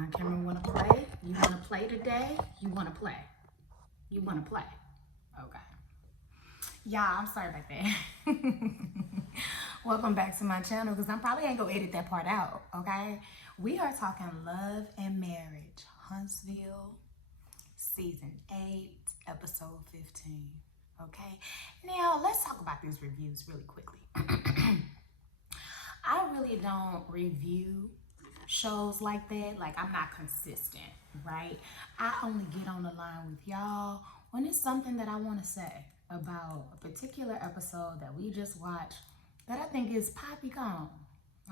My camera want to play? You want to play today? You want to play? You want to play? Okay. Y'all, I'm sorry about that. Welcome back to my channel, because I probably ain't gonna edit that part out, okay? We are talking Love and Marriage, Huntsville, Season 8, Episode 15, okay? Now, let's talk about these reviews really quickly. I really don't review shows like that. Like, I'm not consistent, right? I only get on the line with y'all when it's something that I want to say about a particular episode that we just watched that I think is poppycon,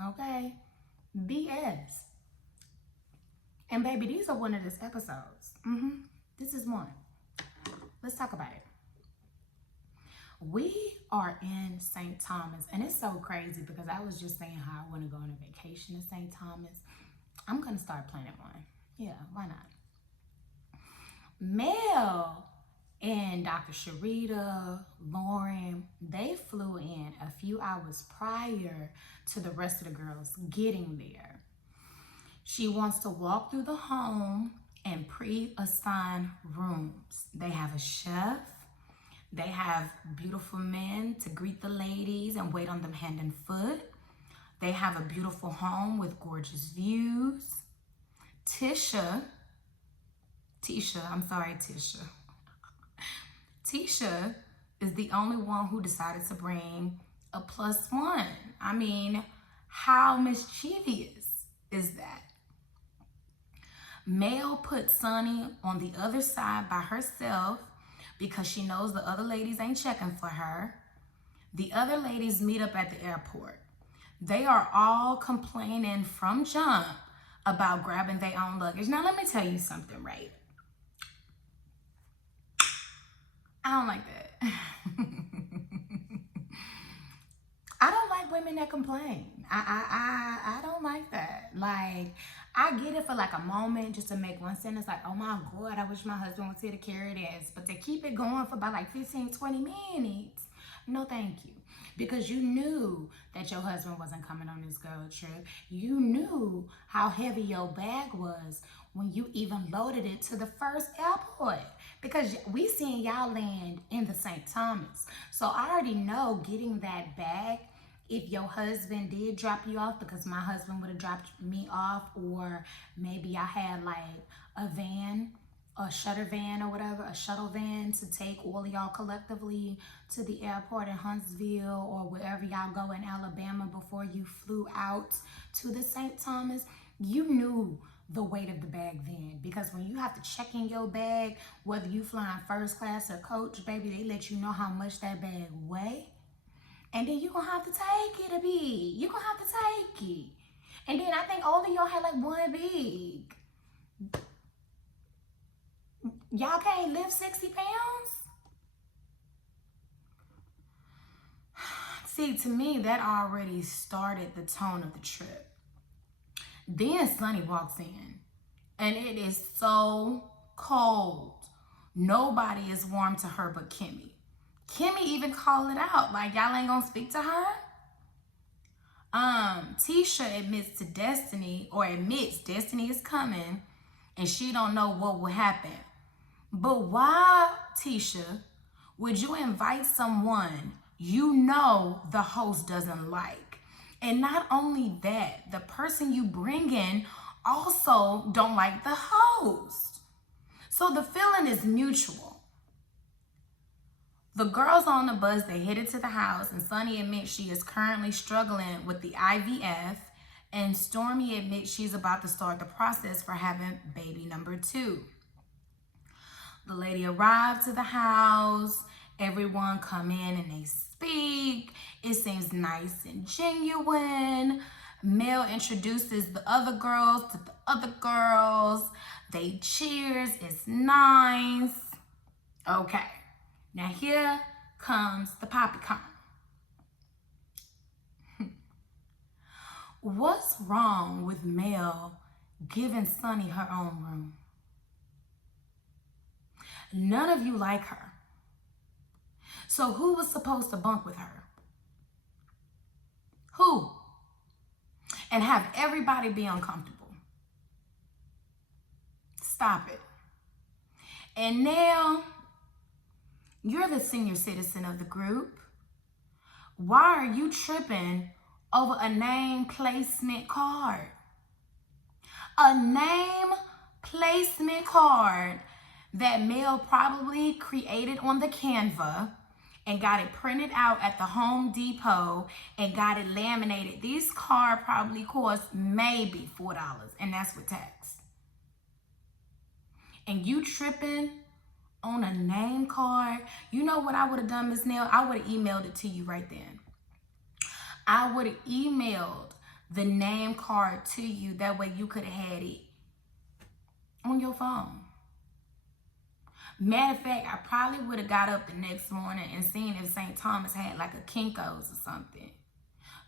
okay? BS. And baby, these are one of these episodes. This is one. Let's talk about it. We are in St. Thomas, and it's so crazy because I was just saying how I want to go on a vacation to St. Thomas. I'm going to start planning one. Yeah, why not? Mel and Dr. Sharita, Lauren, they flew in a few hours prior to the rest of the girls getting there. She wants to walk through the home and pre-assign rooms. They have a chef. They have beautiful men to greet the ladies and wait on them hand and foot. They have a beautiful home with gorgeous views. Tisha is the only one who decided to bring a +1. I mean, how mischievous is that? Mel put Sunny on the other side by herself because she knows the other ladies ain't checking for her. The other ladies meet up at the airport. They are all complaining from jump about grabbing their own luggage. Now, let me tell you something, right? I don't like that. I don't like women that complain. I don't like that. Like, I get it for like a moment just to make one sentence like, oh my God, I wish my husband was here to carry this. But to keep it going for about like 15, 20 minutes, no thank you. Because you knew that your husband wasn't coming on this girl trip. You knew how heavy your bag was when you even loaded it to the first airport. Because we seen y'all land in the St. Thomas. So I already know getting that bag, if your husband did drop you off, because my husband would have dropped me off, or maybe I had like a van, a shuttle van or whatever, a shuttle van to take all of y'all collectively to the airport in Huntsville or wherever y'all go in Alabama before you flew out to the St. Thomas, you knew the weight of the bag then. Because when you have to check in your bag, whether you flying first class or coach, baby, they let you know how much that bag weigh. And then you're going to have to take it a big. You're going to have to take it. And then I think all of y'all had like one big. Y'all can't lift 60 pounds? See, to me, that already started the tone of the trip. Then Sunny walks in, and it is so cold. Nobody is warm to her but Kimmy. Kimmy even called it out, like, y'all ain't gonna speak to her? Tisha admits Destiny is coming, and she don't know what will happen. But why, Tisha, would you invite someone you know the host doesn't like? And not only that, the person you bring in also don't like the host. So the feeling is mutual. The girls on the bus, they headed to the house, and Sunny admits she is currently struggling with the IVF, and Stormy admits she's about to start the process for having baby number 2. The lady arrived to the house. Everyone come in and they speak. It seems nice and genuine. Mel introduces the other girls to the other girls. They cheers. It's nice. Okay. Now here comes the poppycon. What's wrong with Mel giving Sunny her own room? None of you like her. So who was supposed to bunk with her? Who? And have everybody be uncomfortable. Stop it. And now, you're the senior citizen of the group. Why are you tripping over a name placement card? A name placement card that Mel probably created on the Canva and got it printed out at the Home Depot and got it laminated. This card probably cost maybe $4, and that's with tax. And you tripping on a name card? You know what I would have done, Miss Nell? I would have emailed it to you right then. I would have emailed the name card to you. That way you could have had it on your phone. Matter of fact, I probably would have got up the next morning and seen if St. Thomas had like a Kinko's or something.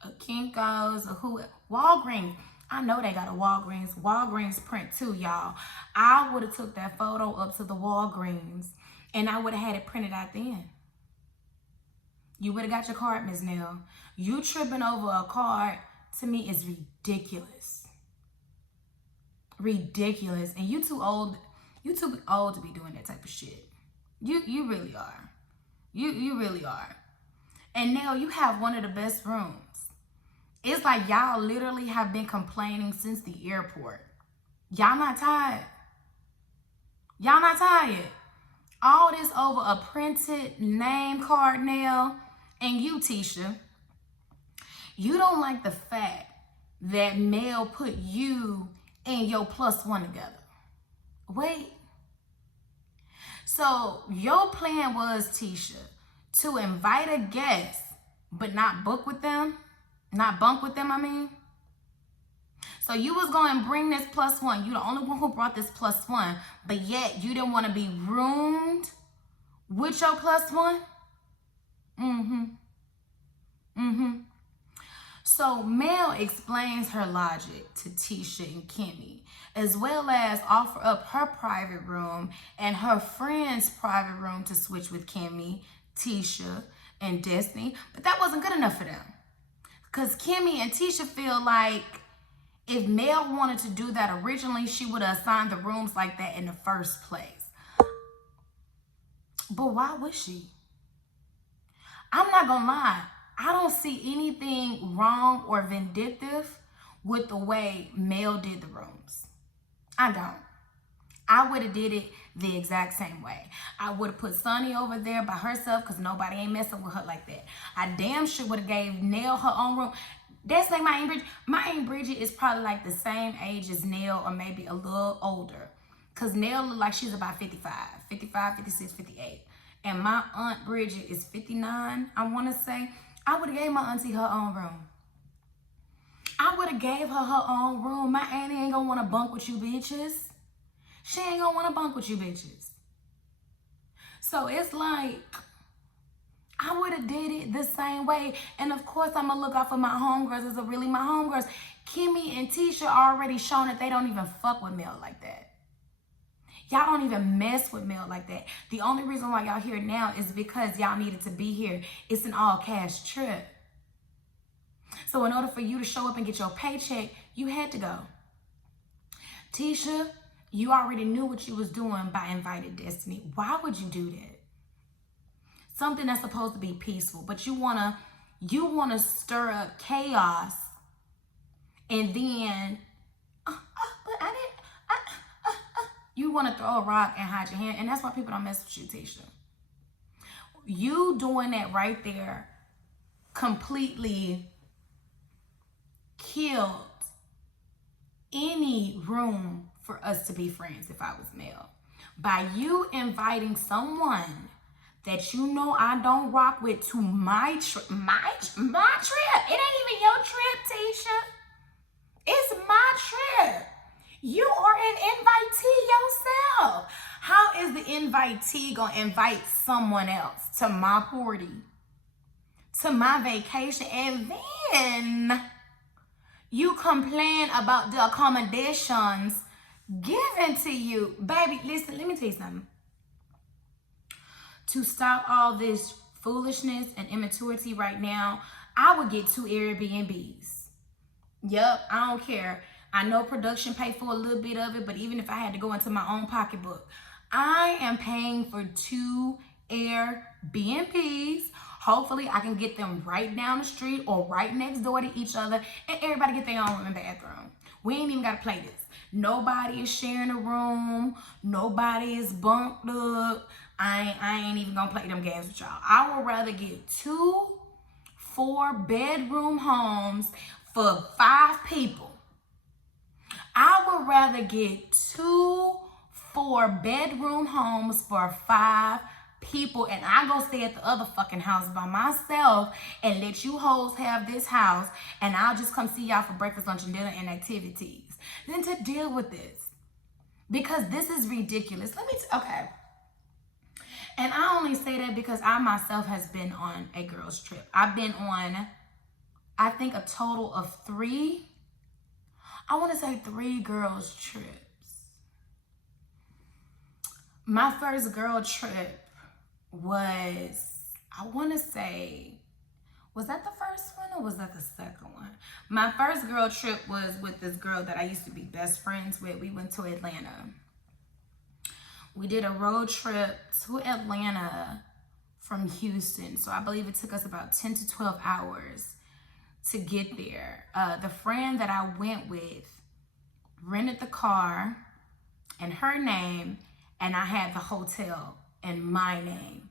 A Kinko's or who? Walgreens. I know they got a Walgreens. Walgreens print too, y'all. I would have took that photo up to the Walgreens and I would have had it printed out then. You would have got your card, Ms. Nell. You tripping over a card, to me, is ridiculous. Ridiculous. And you too old. You too old to be doing that type of shit. You really are. You really are. And now you have one of the best rooms. It's like y'all literally have been complaining since the airport. Y'all not tired? Y'all not tired? All this over a printed name card now. And you, Tisha, you don't like the fact that Mel put you and your +1 together. Wait. So your plan was, Tisha, to invite a guest, but not book with them? Not bunk with them, I mean? So you was going to bring this +1. You the only one who brought this +1, but yet you didn't want to be roomed with your +1? So Mel explains her logic to Tisha and Kimmy, as well as offer up her private room and her friend's private room to switch with Kimmy, Tisha, and Destiny. But that wasn't good enough for them. Because Kimmy and Tisha feel like if Mel wanted to do that originally, she would have assigned the rooms like that in the first place. But why would she? I'm not gonna lie. I don't see anything wrong or vindictive with the way Mel did the rooms. I don't. I would have did it the exact same way. I would have put Sunny over there by herself because nobody ain't messing with her like that. I damn sure would have gave Nell her own room. That's like my Aunt Bridget. My Aunt Bridget is probably like the same age as Nell or maybe a little older. Because Nell look like she's about 55, 56, 58. And my Aunt Bridget is 59, I want to say. I would have gave my auntie her own room. I would have gave her own room. My auntie ain't going to want to bunk with you bitches. She ain't going to want to bunk with you bitches. So it's like, I would have did it the same way. And of course, I'm going to look out for my homegirls. Those are really my homegirls. Kimmy and Tisha already shown that they don't even fuck with Mel like that. Y'all don't even mess with Mel like that. The only reason why y'all here now is because y'all needed to be here. It's an all-cash trip. So in order for you to show up and get your paycheck, you had to go. Tisha, you already knew what you was doing by inviting Destiny. Why would you do that? Something that's supposed to be peaceful, but you wanna stir up chaos, and then you want to throw a rock and hide your hand. And that's why people don't mess with you, Tisha. You doing that right there completely killed any room for us to be friends if I was Mel. By you inviting someone that you know I don't rock with to my trip. It ain't even your trip, Tisha. It's my trip. You are an invitee yourself. How is the invitee gonna invite someone else to my party, to my vacation, and then you complain about the accommodations given to you? Baby, listen, let me tell you something. To stop all this foolishness and immaturity right now, I would get 2 Airbnbs. Yep, I don't care. I know production paid for a little bit of it, but even if I had to go into my own pocketbook, I am paying for 2 Airbnbs. Hopefully I can get them right down the street or right next door to each other, and everybody get their own room and bathroom. We ain't even gotta play this. Nobody is sharing a room. Nobody is bunked up. I ain't even gonna play them games with y'all. I would rather get 2 4-bedroom homes for 5 people. I would rather get 2 4-bedroom homes for 5 people, and I go stay at the other fucking house by myself and let you hoes have this house, and I'll just come see y'all for breakfast, lunch, and dinner and activities, than to deal with this. Because this is ridiculous. Okay. And I only say that because I myself has been on a girls trip. I've been on, I think, a total of 3, I want to say 3 girls trips. My first girl trip was, I want to say, was that the first one or was that the second one? My first girl trip was with this girl that I used to be best friends with. We went to Atlanta. We did a road trip to Atlanta from Houston. So I believe it took us about 10 to 12 hours to get there. The friend that I went with rented the car in her name, and I had the hotel in my name.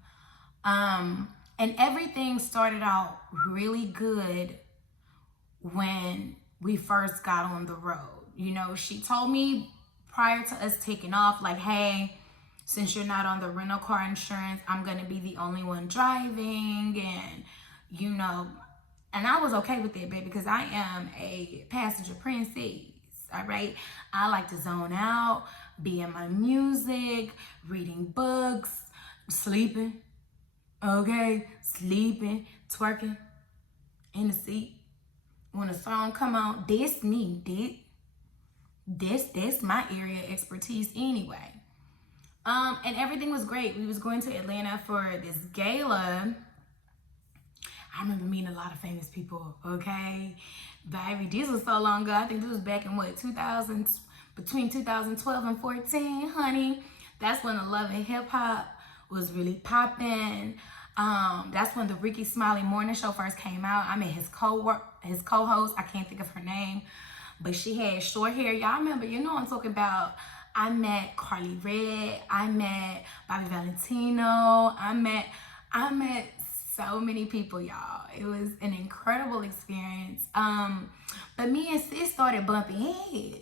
And everything started out really good when we first got on the road. You know, she told me prior to us taking off, like, hey, since you're not on the rental car insurance, I'm going to be the only one driving. And, you know, and I was okay with it, baby, because I am a passenger princess, all right? I like to zone out, be in my music, reading books, sleeping, okay? Sleeping, twerking in the seat. When a song come on, that's me, that's my area of expertise anyway. And everything was great. We was going to Atlanta for this gala. I remember meeting a lot of famous people, okay? Baby, this was so long ago. I think this was back in what, 2000, between 2012 and 14, honey. That's when the Love and Hip Hop was really popping. That's when the Ricky Smiley Morning Show first came out. I met his co-host. I can't think of her name, but she had short hair. Y'all remember, you know what I'm talking about. I met Carly Red. I met Bobby Valentino. I met so many people, y'all. It was an incredible experience. But me and sis started bumping heads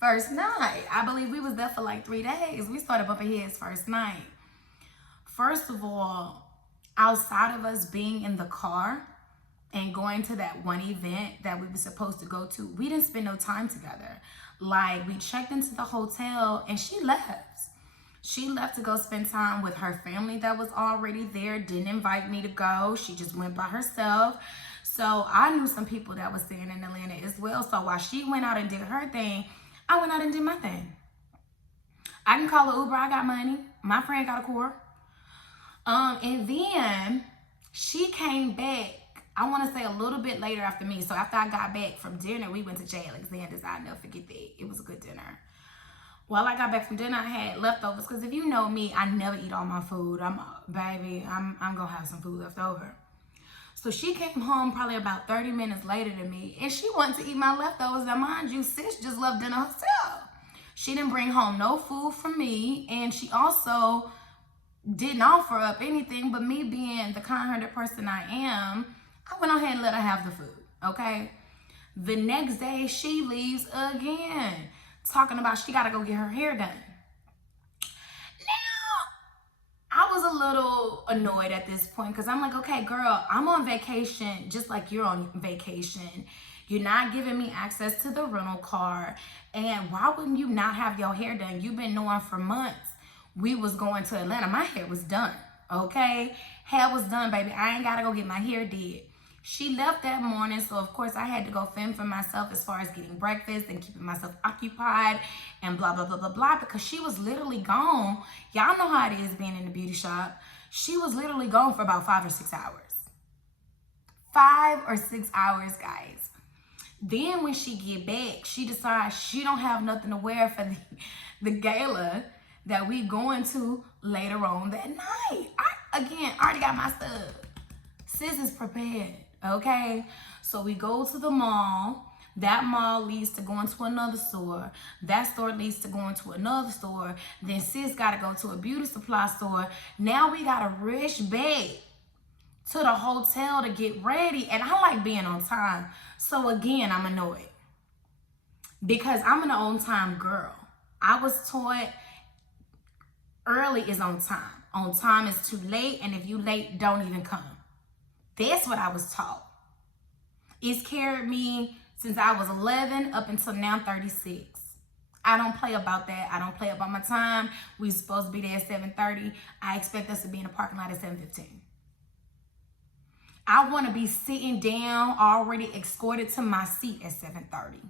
first night. I believe we was there for like 3 days. We started bumping heads first night. First of all, outside of us being in the car and going to that one event that we were supposed to go to, we didn't spend no time together. Like, we checked into the hotel and she left. She left to go spend time with her family that was already there, didn't invite me to go. She just went by herself. So I knew some people that was staying in Atlanta as well. So while she went out and did her thing, I went out and did my thing. I can call an Uber, I got money. My friend got a car. And then she came back, I want to say a little bit later after me. So after I got back from dinner, we went to J. Alexander's. I'll never forget that. It was a good dinner. While I got back from dinner, I had leftovers. Because if you know me, I never eat all my food. I'm going to have some food left over. So she came home probably about 30 minutes later than me. And she wanted to eat my leftovers. Now, mind you, sis just left dinner herself. She didn't bring home no food for me. And she also didn't offer up anything, but me being the kind-hearted person I am, I went ahead and let her have the food, okay? The next day, she leaves again, talking about she gotta go get her hair done. Now, I was a little annoyed at this point because I'm like, okay, girl, I'm on vacation just like you're on vacation. You're not giving me access to the rental car, and why wouldn't you not have your hair done? You've been knowing for months we was going to Atlanta. My hair was done, okay? Hair was done, baby. I ain't gotta go get my hair did. She left that morning, so of course I had to go fend for myself as far as getting breakfast and keeping myself occupied and blah, blah, blah, blah, blah, because she was literally gone. Y'all know how it is being in the beauty shop. She was literally gone for about 5 or 6 hours. 5 or 6 hours, guys. Then when she get back, she decides she don't have nothing to wear for the gala that we going to later on that night. I already got my stuff. Sis is prepared, okay? So we go to the mall. That mall leads to going to another store. That store leads to going to another store. Then sis got to go to a beauty supply store. Now we got to rush back to the hotel to get ready. And I like being on time. So again, I'm annoyed because I'm an on-time girl. I was taught early is on time. On time is too late. And if you late, don't even come. That's what I was taught. It's carried me since I was 11 up until now 36. I don't play about that. I don't play about my time. We supposed to be there at 7:30. I expect us to be in the parking lot at 7:15. I want to be sitting down, already escorted to my seat at 7:30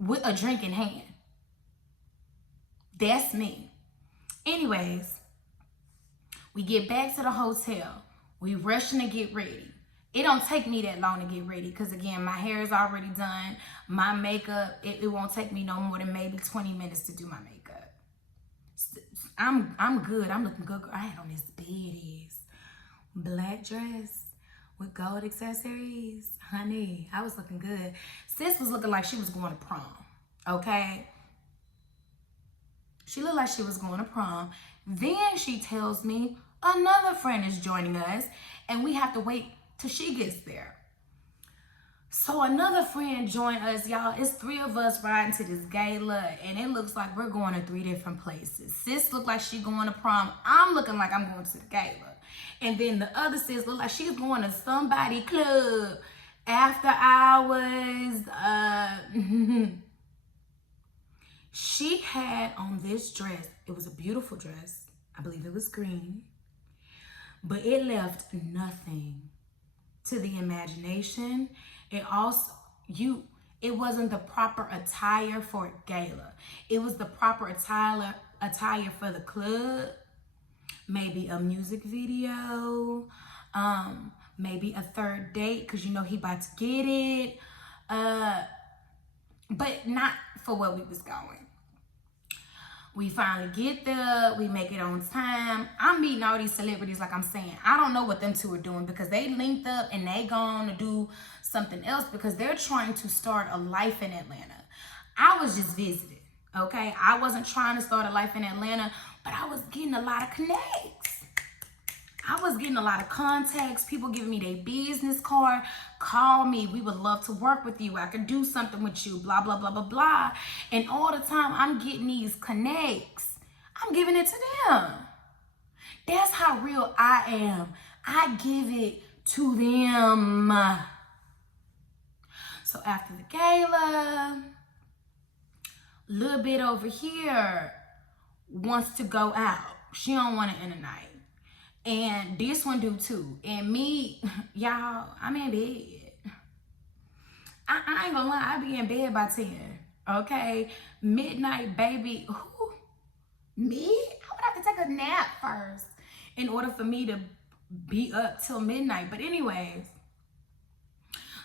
with a drink in hand. That's me. Anyways, we get back to the hotel. We rushing to get ready. It don't take me that long to get ready because, again, my hair is already done. My makeup, it won't take me no more than maybe 20 minutes to do my makeup. I'm good. I'm looking good. I had on this badass black dress with gold accessories. Honey, I was looking good. Sis was looking like she was going to prom, okay? She looked like she was going to prom. Then she tells me another friend is joining us and we have to wait till she gets there. So another friend joined us, y'all. It's 3 of us riding to this gala, and it looks like we're going to 3 different places. Sis look like she going to prom. I'm looking like I'm going to the gala. And then the other sis look like she's going to somebody club after hours. She had on this dress. It was a beautiful dress. I believe it was green. But it left nothing to the imagination. It wasn't the proper attire for a gala. It was the proper attire for the club. Maybe a music video, maybe a 3rd date, because you know he about to get it. But not for where we was going. We finally get there. We make it on time. I'm meeting all these celebrities, like I'm saying. I don't know what them 2 are doing because they linked up and they gone to do something else because they're trying to start a life in Atlanta. I was just visiting, okay? I wasn't trying to start a life in Atlanta, but I was getting a lot of connects. I was getting a lot of contacts. People giving me their business card. Call me. We would love to work with you. I could do something with you. Blah, blah, blah, blah, blah. And all the time I'm getting these connects. I'm giving it to them. That's how real I am. I give it to them. So after the gala, a little bit over here wants to go out. She don't want to end the night. And this one do too. And me, y'all, I'm in bed. I ain't gonna lie, I be in bed by 10. Okay? Midnight, baby. Ooh, me? I would have to take a nap first in order for me to be up till midnight. But anyways,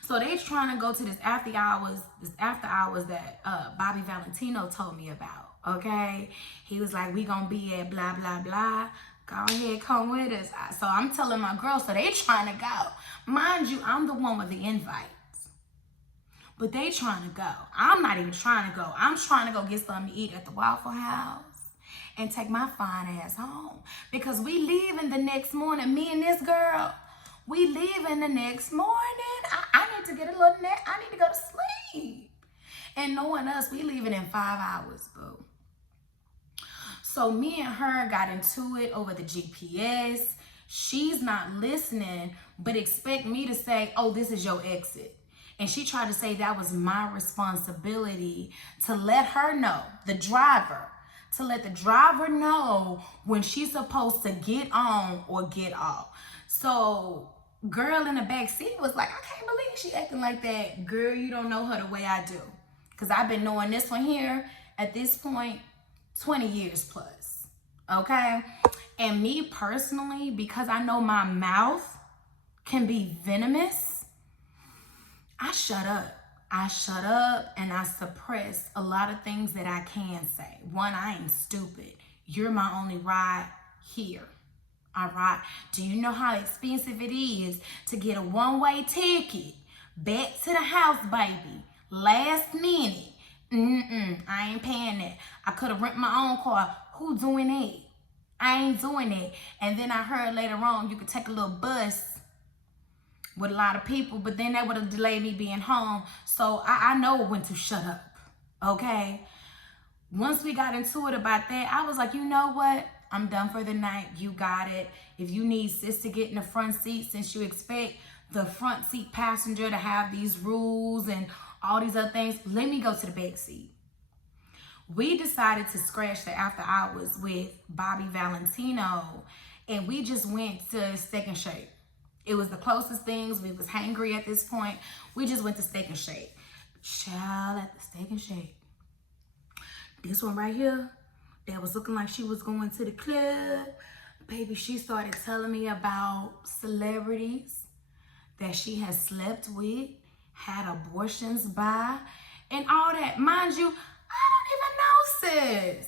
so they trying to go to this after hours that Bobby Valentino told me about. Okay? He was like, we gonna be at blah, blah, blah. Go ahead, come with us. So I'm telling my girls, so they trying to go. Mind you, I'm the one with the invites. But they trying to go. I'm not even trying to go. I'm trying to go get something to eat at the Waffle House and take my fine ass home. Because we leaving the next morning. Me and this girl, we leaving the next morning. I need to get a little nap. I need to go to sleep. And knowing us, we leaving in 5 hours, boo. So me and her got into it over the GPS. She's not listening, but expect me to say, oh, this is your exit. And she tried to say that was my responsibility to let her know, the driver, to let the driver know when she's supposed to get on or get off. So girl in the back seat was like, I can't believe she acting like that. Girl, you don't know her the way I do. Because I've been knowing this one here at this point 20 years plus, okay? And me personally, because I know my mouth can be venomous, I shut up. I shut up and I suppress a lot of things that I can say. One, I ain't stupid. You're my only ride here. All right. Do you know how expensive it is to get a one-way ticket back to the house, baby? Last minute. I ain't paying that. I could have rented my own car. Who doing that? I ain't doing that. And then I heard later on you could take a little bus with a lot of people, but then that would have delayed me being home. So I know when to shut up, okay? Once we got into it about that, I was like, you know what? I'm done for the night. You got it. If you need sis to get in the front seat, since you expect the front seat passenger to have these rules and all these other things, let me go to the back seat. We decided to scratch the after hours with Bobby Valentino, and we just went to Steak and Shake. It was the closest things. We was hangry at this point. We just went to Steak and Shake. Child, at the Steak and Shake. This one right here, that was looking like she was going to the club. Baby, she started telling me about celebrities that she has slept with, had abortions by, and all that. Mind you, I don't even know sis.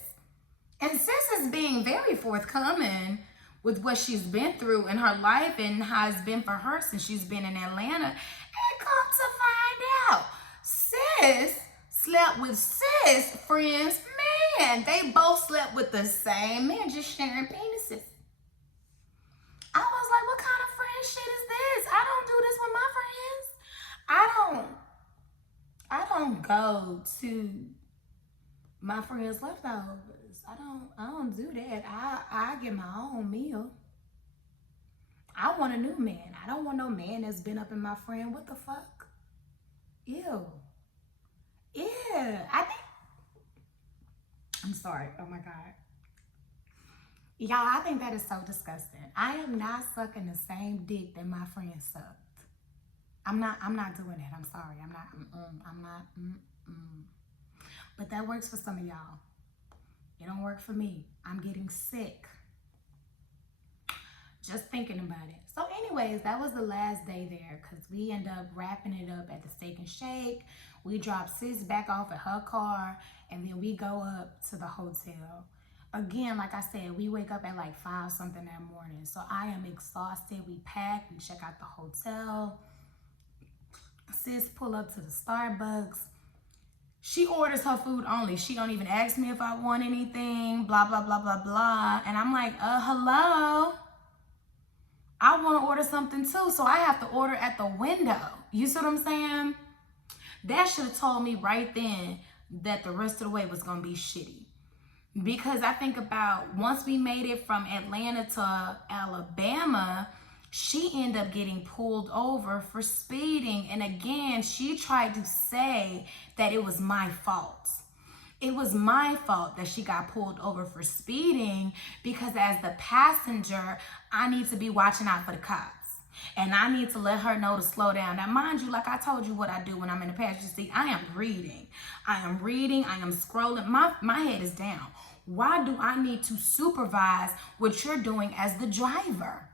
And sis is being very forthcoming with what she's been through in her life and how it's been for her since she's been in Atlanta. And come to find out, sis slept with sis friends. Man, they both slept with the same man, just sharing penises. I was like, what kind of friend shit is this? I don't do this with my friends. I don't go to my friends' leftovers. I don't do that. I get my own meal. I want a new man. I don't want no man that's been up in my friend. What the fuck? Ew. Yeah. I'm sorry. Oh my God. Y'all, I think that is so disgusting. I am not sucking the same dick that my friend sucked. I'm not doing that. I'm sorry. I'm not. But that works for some of y'all. It don't work for me. I'm getting sick just thinking about it. So anyways, that was the last day there because we end up wrapping it up at the Steak and Shake. We drop sis back off at her car and then we go up to the hotel. Again, like I said, we wake up at like 5 something that morning. So I am exhausted. We pack, we check out the hotel. Sis pull up to the Starbucks. She orders her food only. She don't even ask me if I want anything, blah, blah, blah, blah, blah. And I'm like, hello? I want to order something too, so I have to order at the window. You see what I'm saying? That should have told me right then that the rest of the way was going to be shitty. Because I think about once we made it from Atlanta to Alabama, she ended up getting pulled over for speeding. And again, she tried to say that it was my fault. It was my fault that she got pulled over for speeding because as the passenger, I need to be watching out for the cops. And I need to let her know to slow down. Now, mind you, like I told you what I do when I'm in the passenger seat, I am reading. I am scrolling. My head is down. Why do I need to supervise what you're doing as the driver?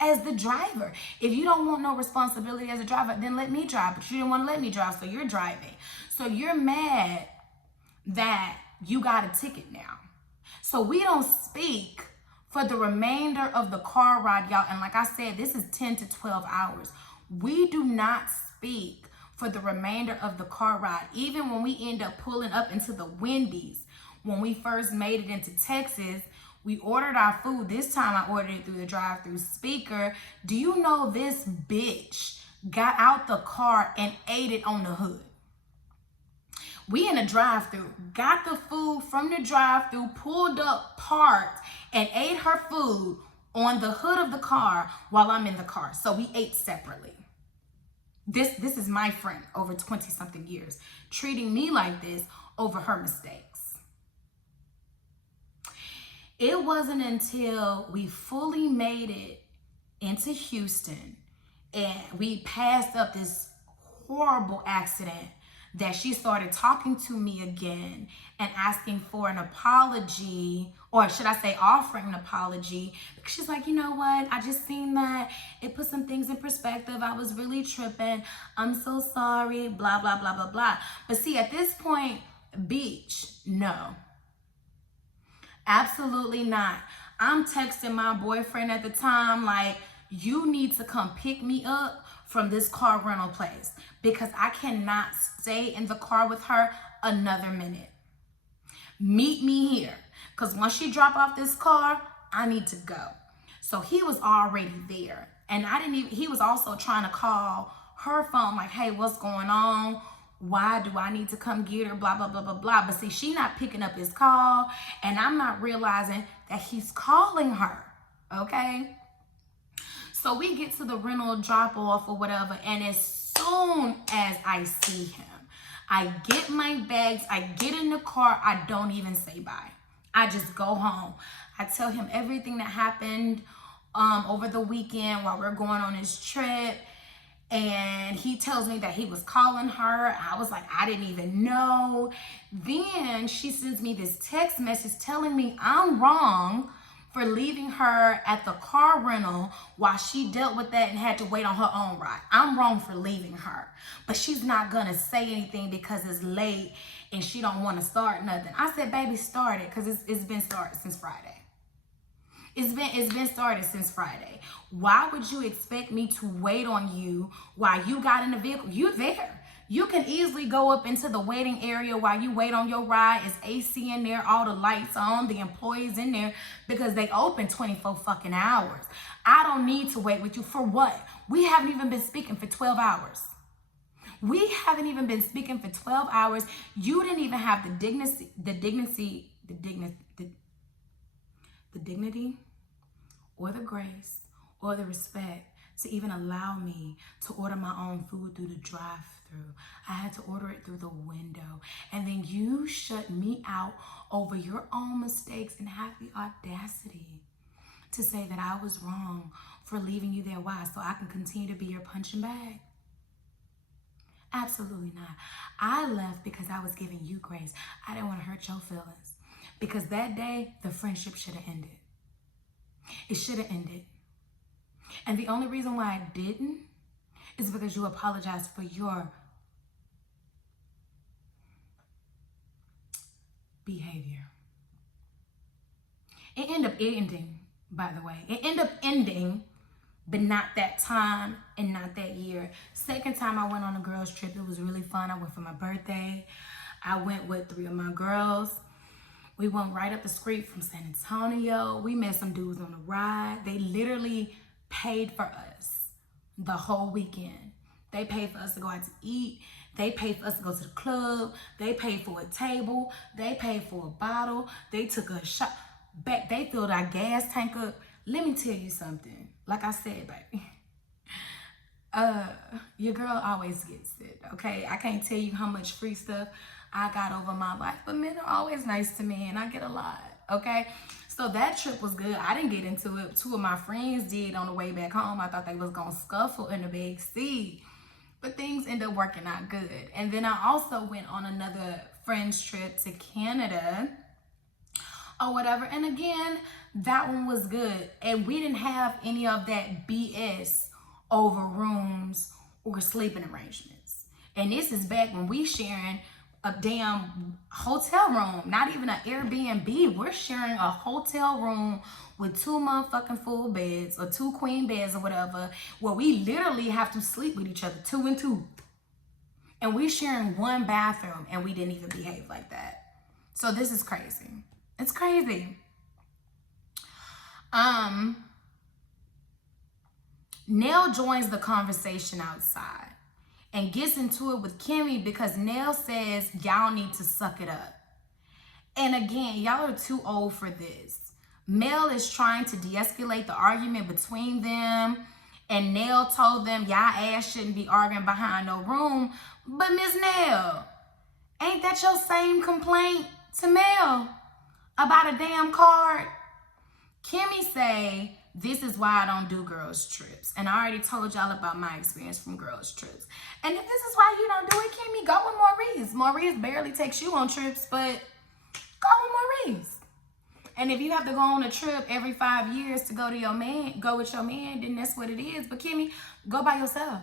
As the driver. If you don't want no responsibility as a driver, then let me drive. But you didn't want to let me drive, so you're driving. So you're mad that you got a ticket now. So we don't speak for the remainder of the car ride, y'all. And like I said, this is 10 to 12 hours. We do not speak for the remainder of the car ride. Even when we end up pulling up into the Wendy's, when we first made it into Texas, we ordered our food. This time I ordered it through the drive-through speaker. Do you know this bitch got out the car and ate it on the hood? We in a drive-through, got the food from the drive-through, pulled up, parked, and ate her food on the hood of the car while I'm in the car. So we ate separately. This is my friend over 20-something years, treating me like this over her mistakes. It wasn't until we fully made it into Houston and we passed up this horrible accident that she started talking to me again and asking for an apology, or should I say offering an apology, because she's like, you know what, I just seen that it put some things in perspective. I was really tripping. I'm so sorry, blah, blah, blah, blah, blah. But see, at this point, beach, no. Absolutely not. I'm texting my boyfriend at the time like, you need to come pick me up from this car rental place because I cannot stay in the car with her another minute. Meet me here, because once she drop off this car, I need to go. So he was already there, and he was also trying to call her phone like, hey, what's going on? Why do I need to come get her? Blah, blah, blah, blah, blah. But see, she not picking up his call, and I'm not realizing that he's calling her, okay? So we get to the rental drop off or whatever, and as soon as I see him, I get my bags, I get in the car, I don't even say bye. I just go home. I tell him everything that happened over the weekend while we're going on this trip. And he tells me that he was calling her. I was like, I didn't even know. Then she sends me this text message telling me I'm wrong for leaving her at the car rental while she dealt with that and had to wait on her own ride. I'm wrong for leaving her. But she's not gonna say anything because it's late and she don't wanna start nothing. I said, baby, start it, because it's been started since Friday. It's been started since Friday. Why would you expect me to wait on you while you got in the vehicle? You're there. You can easily go up into the waiting area while you wait on your ride. It's AC in there, all the lights on, the employees in there, because they open 24 fucking hours. I don't need to wait with you for what? We haven't even been speaking for 12 hours. We haven't even been speaking for 12 hours. You didn't even have the dignity or the grace or the respect to even allow me to order my own food through the drive-thru. I had to order it through the window. And then you shut me out over your own mistakes and have the audacity to say that I was wrong for leaving you there. Why? So I can continue to be your punching bag? Absolutely not. I left because I was giving you grace. I didn't want to hurt your feelings. Because that day, the friendship should have ended. It should have ended. And the only reason why I didn't is because you apologized for your behavior. It ended up ending, by the way. It ended up ending, but not that time and not that year. Second time I went on a girls' trip, it was really fun. I went for my birthday. I went with 3 of my girls. We went right up the street from San Antonio. We met some dudes on the ride. They literally paid for us the whole weekend. They paid for us to go out to eat. They paid for us to go to the club. They paid for a table. They paid for a bottle. They took a shot back. They filled our gas tank up. Let me tell you something. Like I said, baby, your girl always gets it, okay? I can't tell you how much free stuff I got over my life, but men are always nice to me and I get a lot, okay? So that trip was good. I didn't get into it. 2 of my friends did on the way back home. I thought they was gonna scuffle in the back seat, but things ended up working out good. And then I also went on another friend's trip to Canada or whatever. And again, that one was good. And we didn't have any of that BS over rooms or sleeping arrangements. And this is back when we sharing a damn hotel room, not even an Airbnb. We're sharing a hotel room with 2 motherfucking full beds or 2 queen beds or whatever, where we literally have to sleep with each other, 2 and 2. And we're sharing 1 bathroom and we didn't even behave like that. So this is crazy. It's crazy. Nell joins the conversation outside and gets into it with Kimmy because Nell says y'all need to suck it up. And again, y'all are too old for this. Mel is trying to de-escalate the argument between them, and Nell told them y'all ass shouldn't be arguing behind no room. But Miss Nell, ain't that your same complaint to Mel about a damn card? Kimmy say this is why I don't do girls trips. And I already told y'all about my experience from girls trips. And if this is why you don't do it, Kimmy, go with Maurice. Maurice barely takes you on trips, but go with Maurice. And if you have to go on a trip every 5 years to go with your man, then that's what it is. But Kimmy, go by yourself.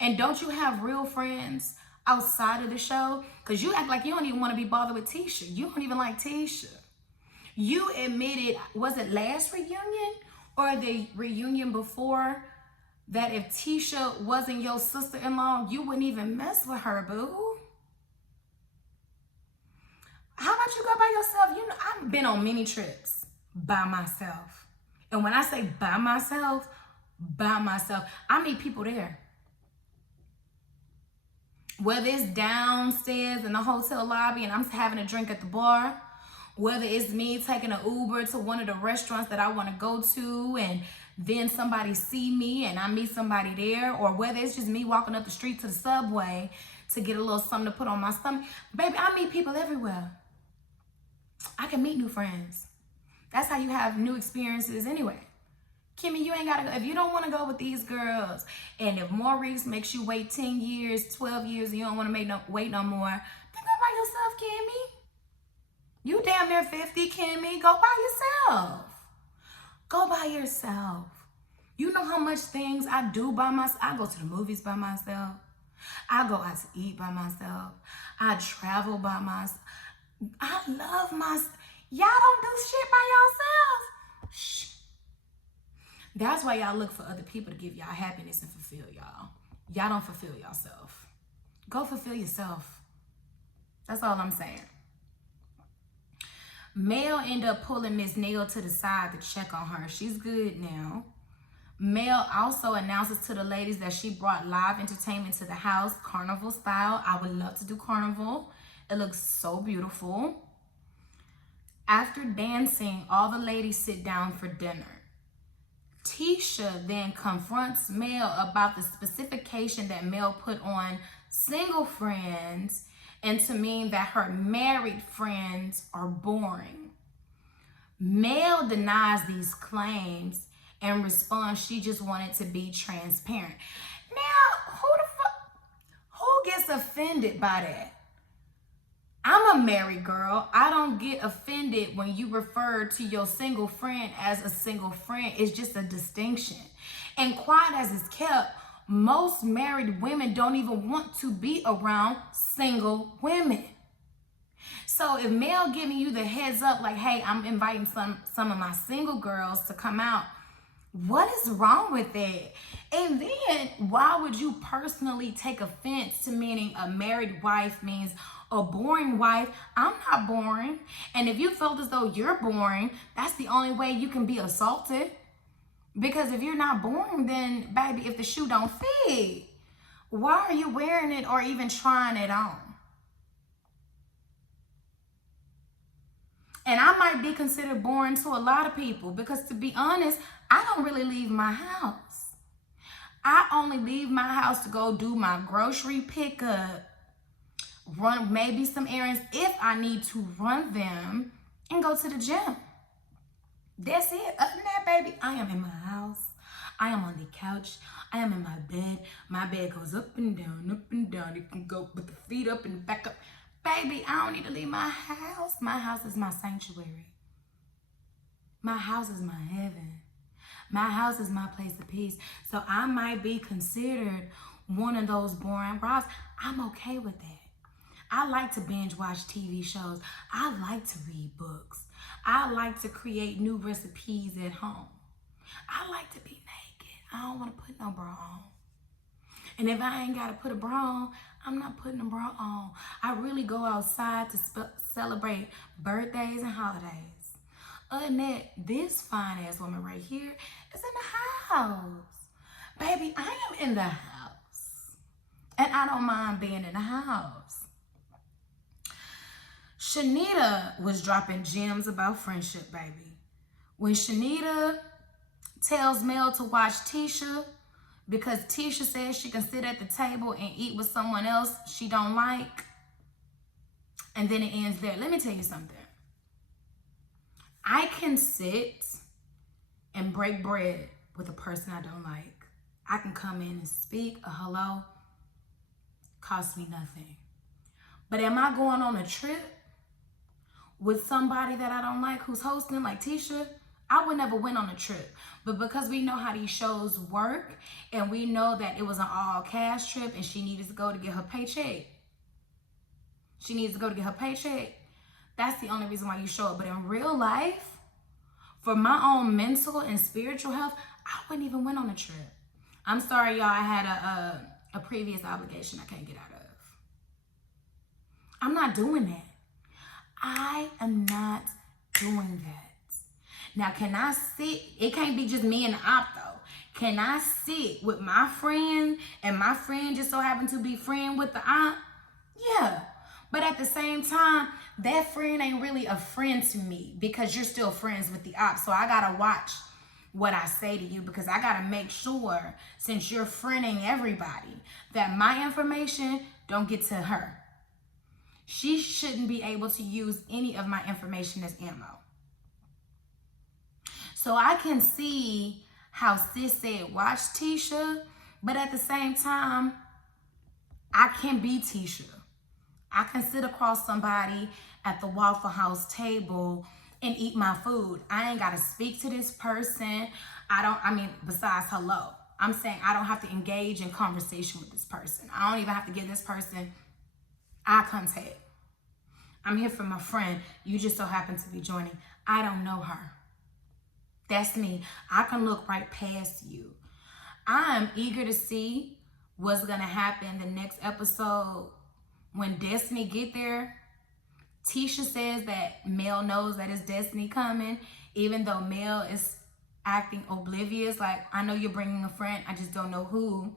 And don't you have real friends outside of the show? Because you act like you don't even want to be bothered with Tisha. You don't even like Tisha. You admitted, was it last reunion or the reunion before, that if Tisha wasn't your sister-in-law, you wouldn't even mess with her, boo? How about you go by yourself? You know, I've been on many trips by myself. And when I say by myself, I meet people there. Whether it's downstairs in the hotel lobby and I'm having a drink at the bar, whether it's me taking an Uber to one of the restaurants that I want to go to and then somebody see me and I meet somebody there, or whether it's just me walking up the street to the subway to get a little something to put on my stomach. Baby, I meet people everywhere. I can meet new friends. That's how you have new experiences anyway. Kimmy, you ain't got to go. If you don't want to go with these girls, and if Maurice makes you wait 10 years, 12 years, and you don't want to wait no more, then go by yourself, Kimmy. You damn near 50, Kimmy. Go by yourself. Go by yourself. You know how much things I do by myself. I go to the movies by myself. I go out to eat by myself. I travel by myself. I love myself. Y'all don't do shit by yourself. Shh. That's why y'all look for other people to give y'all happiness and fulfill y'all. Y'all don't fulfill yourself. Go fulfill yourself. That's all I'm saying. Mel ended up pulling Miss Nail to the side to check on her. She's good now. Mel also announces to the ladies that she brought live entertainment to the house, carnival style. I would love to do carnival. It looks so beautiful. After dancing, all the ladies sit down for dinner. Tisha then confronts Mel about the specification that Mel put on single friends and to mean that her married friends are boring. Mel denies these claims and responds she just wanted to be transparent. Now, who gets offended by that? I'm a married girl. I don't get offended when you refer to your single friend as a single friend. It's just a distinction. And quiet as it's kept, most married women don't even want to be around single women. So if Mel giving you the heads up like, hey, I'm inviting some of my single girls to come out, what is wrong with that? And then why would you personally take offense to meaning a married wife means a boring wife? I'm not boring. And if you felt as though you're boring, that's the only way you can be assaulted. Because if you're not boring, then baby, if the shoe don't fit, why are you wearing it or even trying it on? And I might be considered boring to a lot of people because, to be honest, I don't really leave my house. I only leave my house to go do my grocery pickup, run maybe some errands if I need to run them, and go to the gym. That's it. Other than that, baby, I am in my house. I am on the couch. I am in my bed. My bed goes up and down, up and down. It can go with the feet up and back up. Baby, I don't need to leave my house. My house is my sanctuary. My house is my heaven. My house is my place of peace. So I might be considered one of those boring wives. I'm okay with that. I like to binge watch TV shows. I like to read books. I like to create new recipes at home. I like to be naked. I don't want to put no bra on. And if I ain't got to put a bra on, I'm not putting a bra on. I really go outside to celebrate birthdays and holidays. Other than that, this fine ass woman right here is in the house. Baby, I am in the house. And I don't mind being in the house. Shanita was dropping gems about friendship, baby. When Shanita tells Mel to watch Tisha because Tisha says she can sit at the table and eat with someone else she don't like, and then it ends there. Let me tell you something. I can sit and break bread with a person I don't like. I can come in and speak a hello, cost me nothing. But am I going on a trip with somebody that I don't like who's hosting, like Tisha? I would never went on a trip. But because we know how these shows work and we know that it was an all cash trip and she needed to go to get her paycheck. She needs to go to get her paycheck. That's the only reason why you show up. But in real life, for my own mental and spiritual health, I wouldn't even went on a trip. I'm sorry, y'all. I had a previous obligation I can't get out of. I'm not doing that. I am not doing that. Now, can I sit? It can't be just me and the op, though. Can I sit with my friend and my friend just so happen to be friend with the op? Yeah. But at the same time, that friend ain't really a friend to me because you're still friends with the op. So I got to watch what I say to you because I got to make sure, since you're friending everybody, that my information don't get to her. She shouldn't be able to use any of my information as ammo. So I can see how sis said, watch Tisha, but at the same time, I can be Tisha. I can sit across somebody at the Waffle House table and eat my food. I ain't got to speak to this person. Besides hello. I'm saying I don't have to engage in conversation with this person. I don't even have to give this person eye contact. I'm here for my friend. You just so happen to be joining. I don't know her. That's me. I can look right past you. I am eager to see what's going to happen the next episode when Destiny get there. Tisha says that Mel knows that it's Destiny coming, even though Mel is acting oblivious. Like, I know you're bringing a friend. I just don't know who.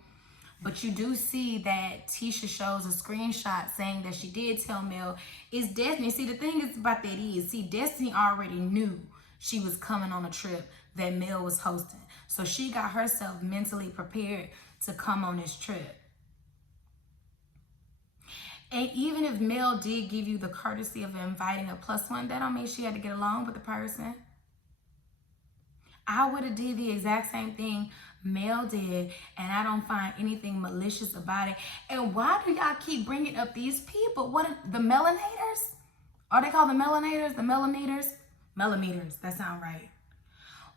But you do see that Tisha shows a screenshot saying that she did tell Mel it's Destiny. See, the thing is about that is, Destiny already knew she was coming on a trip that Mel was hosting. So she got herself mentally prepared to come on this trip. And even if Mel did give you the courtesy of inviting a +1, that don't mean she had to get along with the person. I would have did the exact same thing Mel did, and I don't find anything malicious about it. And why do y'all keep bringing up these people? What, the melanators? Are they called the melanators? The millimeters? Millimeters, that sound right.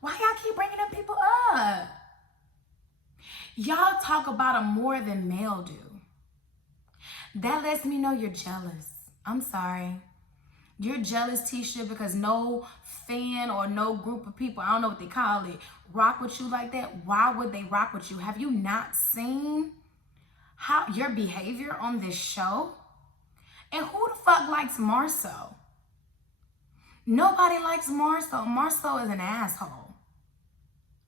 Why y'all keep bringing them people up? Y'all talk about them more than Mel do. That lets me know you're jealous. I'm sorry. You're jealous, Tisha, because no fan or no group of people, I don't know what they call it, rock with you like that. Why would they rock with you? Have you not seen how your behavior on this show? And who the fuck likes Marceau? Nobody likes Marceau. Marceau is an asshole.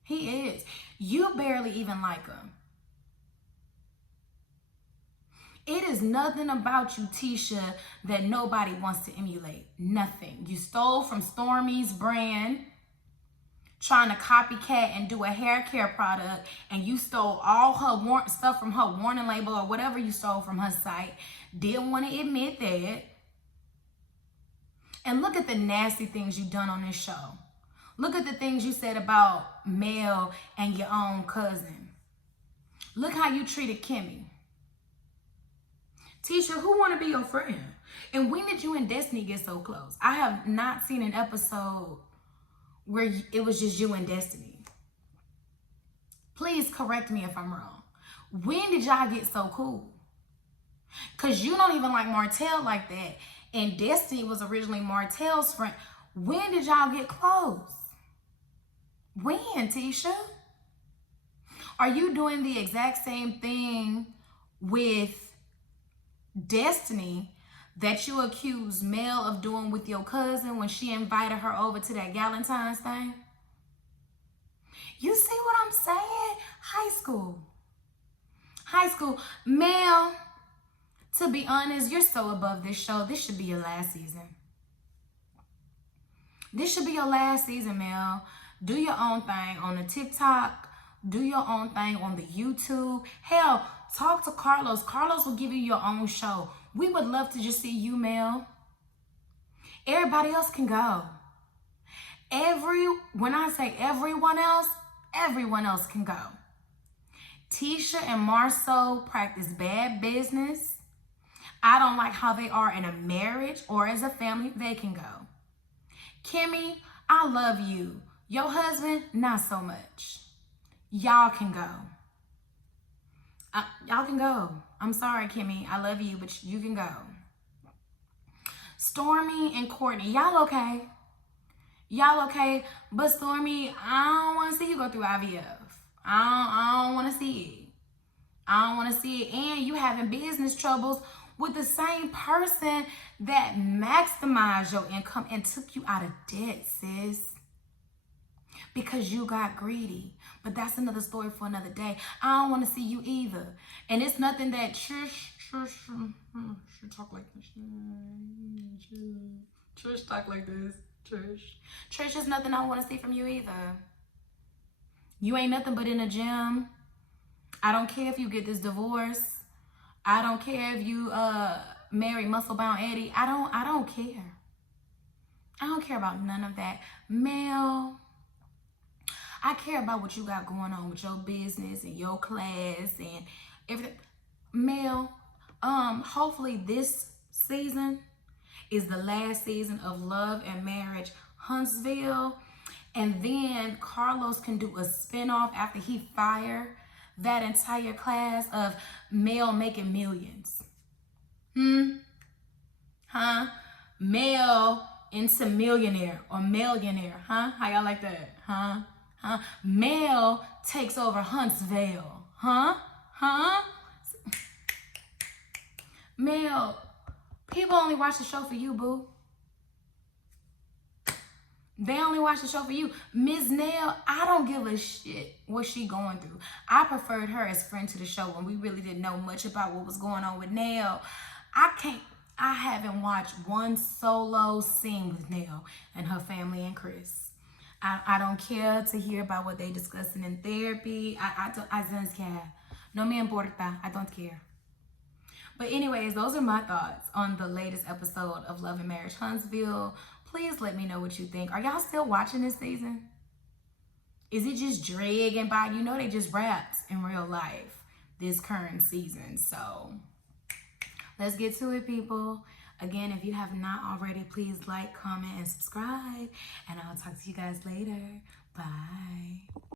He is. You barely even like him. It is nothing about you, Tisha, that nobody wants to emulate. Nothing. You stole from Stormy's brand, trying to copycat and do a hair care product, and you stole all her stuff from her warning label or whatever you stole from her site. Didn't want to admit that. And look at the nasty things you've done on this show. Look at the things you said about Mel and your own cousin. Look how you treated Kimmy. Tisha, who want to be your friend? And when did you and Destiny get so close? I have not seen an episode where it was just you and Destiny. Please correct me if I'm wrong. When did y'all get so cool? Because you don't even like Martell like that. And Destiny was originally Martell's friend. When did y'all get close? When, Tisha? Are you doing the exact same thing with Destiny that you accused Mel of doing with your cousin when she invited her over to that Galentine's thing? You see what I'm saying? High school. Mel, to be honest, you're so above this show. This should be your last season. Mel. Do your own thing on the TikTok. Do your own thing on the YouTube. Hell, talk to Carlos. Carlos will give you your own show. We would love to just see you, Mel. Everybody else can go. When I say everyone else can go. Tisha and Marceau practice bad business. I don't like how they are in a marriage or as a family. They can go. Kimmy, I love you. Your husband, not so much. Y'all can go. Y'all can go. I'm sorry, Kimmy. I love you, but you can go. Stormy and Courtney, y'all okay? Y'all okay? But Stormy, I don't want to see you go through IVF. I don't want to see it. I don't want to see it. And you having business troubles with the same person that maximized your income and took you out of debt, sis. Because you got greedy. But that's another story for another day. I don't want to see you either. And it's nothing that Trish talk like this. Trish talk like this. Trish is nothing I want to see from you either. You ain't nothing but in a gym. I don't care if you get this divorce. I don't care if you marry muscle bound Eddie. I don't care. I don't care about none of that. Mel, I care about what you got going on with your business and your class and everything. Mel, hopefully this season is the last season of Love and Marriage Huntsville. And then Carlos can do a spinoff after he fired that entire class of Mel making millions. Mel into millionaire or millionaire. How y'all like that? Mel takes over Huntsville. Mel, people only watch the show for you, boo. They only watch the show for you. Ms. Nell, I don't give a shit what she going through. I preferred her as friend to the show when we really didn't know much about what was going on with Nell. I haven't watched one solo scene with Nell and her family and Chris. I don't care to hear about what they discussing in therapy. I don't care. No me importa. I don't care. But anyways, those are my thoughts on the latest episode of Love and Marriage Huntsville. Please let me know what you think. Are y'all still watching this season? Is it just dragging by? You know they just wrapped in real life this current season. So let's get to it, people. Again, if you have not already, please like, comment, and subscribe. And I'll talk to you guys later. Bye.